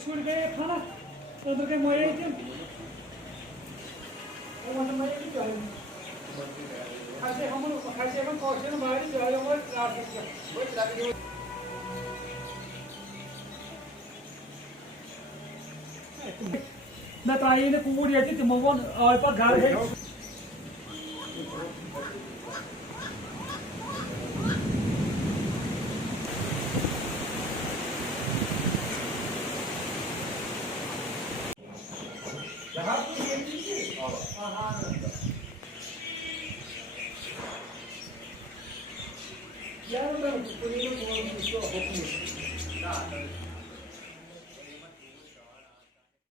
छूट गए खाना अंदर के मोये थे वो मतलब मैं भी जाऊँ खासे हम कौशल बाहर जाए और रात को ना ताई ने कूड़ जाती तुम वो पर घर है यार मैं पुलिस को